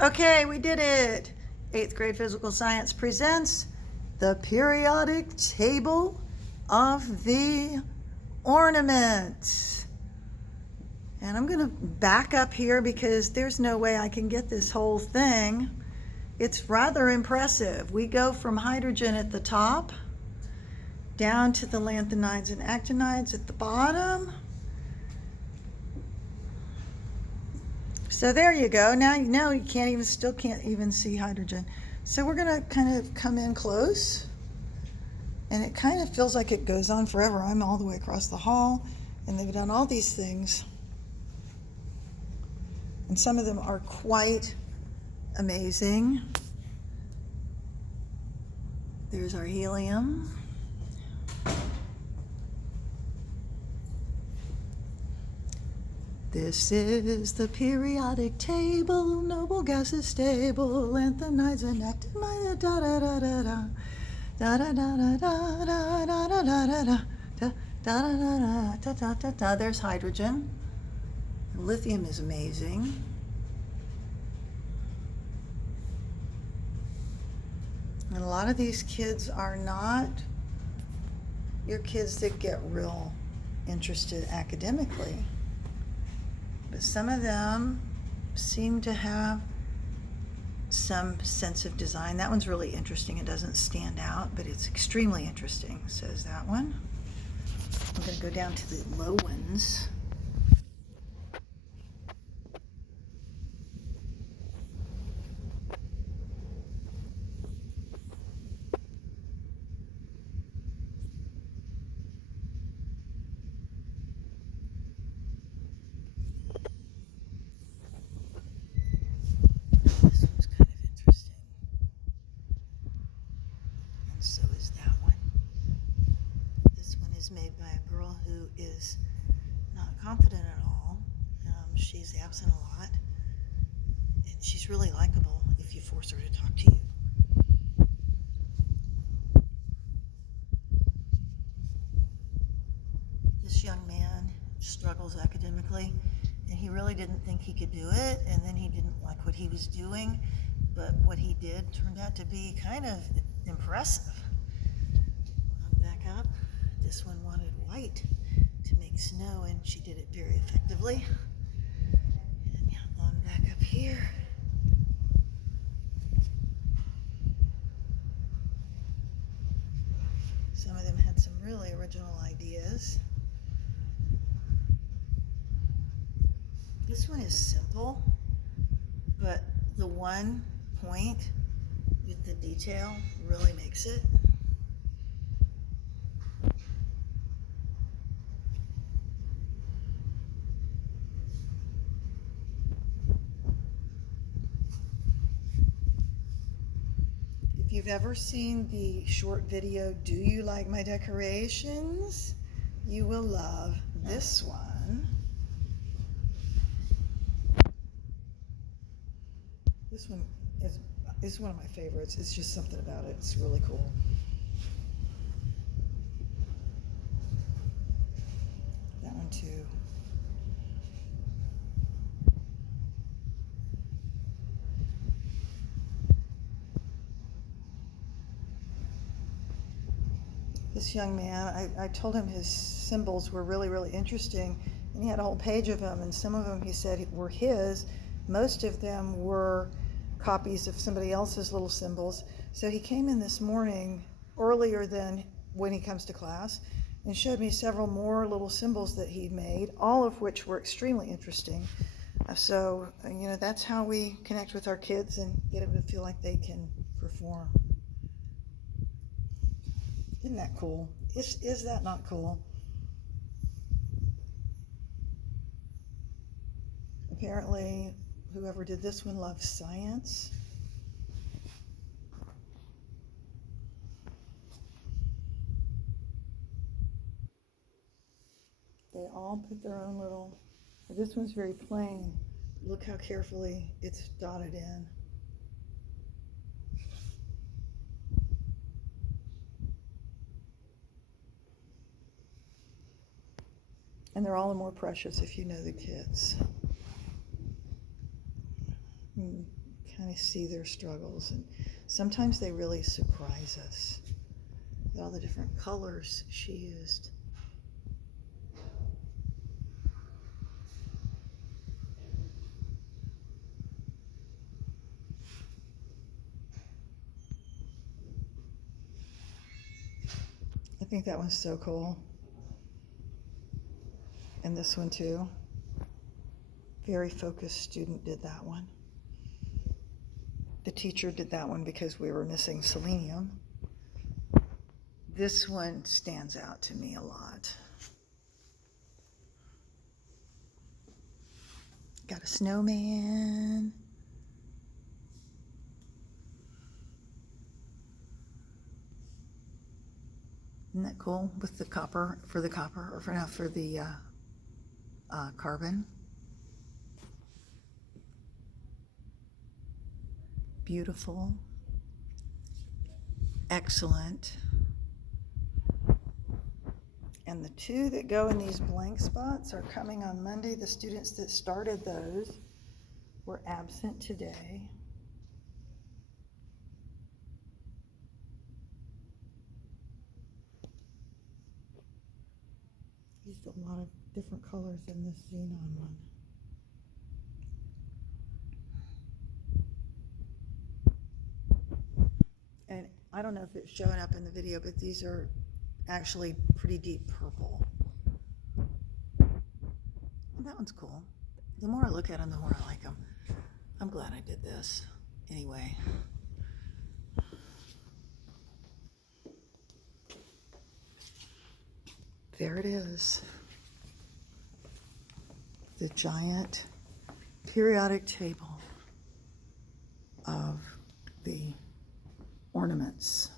Okay, we did it. 8th grade physical science presents the periodic table of the ornaments. And I'm going to back up here because there's no way I can get this whole thing. It's rather impressive. We go from hydrogen at the top down to the lanthanides and actinides at the bottom. So there you go. Now you still can't even see hydrogen. So we're gonna kind of come in close, and it kind of feels like it goes on forever. I'm all the way across the hall, and they've done all these things, and some of them are quite amazing. There's our helium. This is the periodic table, noble gases stable, lanthanides and actinides, da da da da da, da da da da da da da da da da da da da da da da. There's hydrogen. Lithium is amazing. And a lot of these kids are not your kids that get real interested academically. But some of them seem to have some sense of design. That one's really interesting. It doesn't stand out, but it's extremely interesting, says that one. I'm going to go down to the low ones. This one's kind of interesting. And so is that one. This one is made by a girl who is not confident at all. She's absent a lot. And she's really likable if you force her to talk to you. This young man struggles academically, and he really didn't think he could do it, and then he didn't like what he was doing, but what he did turned out to be kind of impressive. Back up. This one wanted white to make snow, and she did it very effectively. And on back up here. Some of them had some really original ideas. This one is simple, but the one point with the detail really makes it. If you've ever seen the short video, Do You Like My Decorations? You will love this one. This one is one of my favorites. It's just something about it. It's really cool. That one too. This young man, I told him his symbols were really, really interesting, and he had a whole page of them, and some of them he said were his. Most of them were copies of somebody else's little symbols. So he came in this morning earlier than when he comes to class and showed me several more little symbols that he'd made, all of which were extremely interesting. So, that's how we connect with our kids and get them to feel like they can perform. Isn't that cool? Is that not cool? Apparently, whoever did this one loves science. They all put their own little, this one's very plain. Look how carefully it's dotted in. And they're all the more precious if you know the kids. kind of see their struggles, and sometimes they really surprise us. All the different colors she used. I think that one's so cool. And this one too. Very focused student did that one. The teacher did that one because we were missing selenium. This one stands out to me a lot. Got a snowman. Isn't that cool with the copper, or for the carbon? Beautiful. Excellent. And the two that go in these blank spots are coming on Monday. The students that started those were absent today. Used a lot of different colors in this xenon one. And I don't know if it's showing up in the video, but these are actually pretty deep purple. And that one's cool. The more I look at them, the more I like them. I'm glad I did this. Anyway. There it is. The giant periodic table of the ornaments.